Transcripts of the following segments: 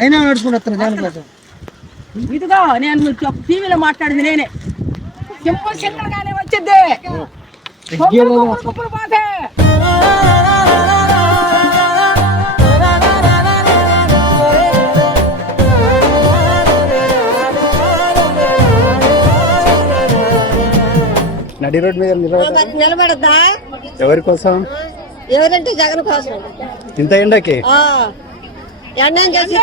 అయినా నడుచుకుని జగన్ కోసం ఇదిగో నేను టీవీలో మాట్లాడింది నేనే సింపుల్ సింగల్గానే వచ్చింది నడి రోడ్ మీద నిలబడద్దా? ఎవరి కోసం? ఎవరంటే జగన్ కోసం. ఇంత ఎండకి ఎండ ఏం చేసి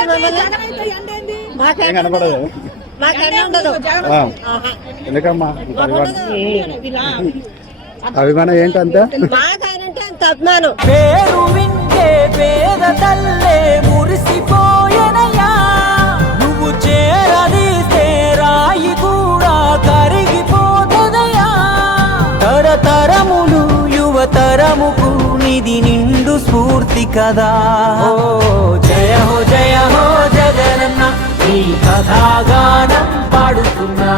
కనపడదు. మాకు ఎండ ఉండదు. ఎందుకమ్మా అభిమానం ఏంటంటే మాకైనంటే అంత అభిమానం. పేరు వింటే పేద తల్లే మురిసిపోయనయ్యా, నువ్వు చేరదీస్తే రాయి కూడా కరిగిపోతదయ్యా. తరతరములు యువతరముకు నిధి నిండు స్ఫూర్తి కదా. ఓ జయ హో జగనన్న, ఈ కథాగానం పాడుతున్నా.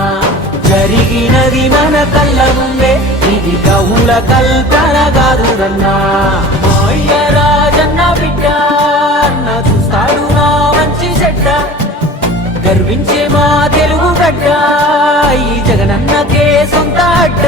జరిగినది మన కళ్ళ ముందే, ఇది కవుల కల్పన కాదురన్నా. మాయ రాజన్న బిడ్డ అన్న చూస్తాడు నా మంచి చెడ్డ, గర్వించే మా తెలుగు గడ్డ ఈ జగనన్నకే సొంత అడ్డ.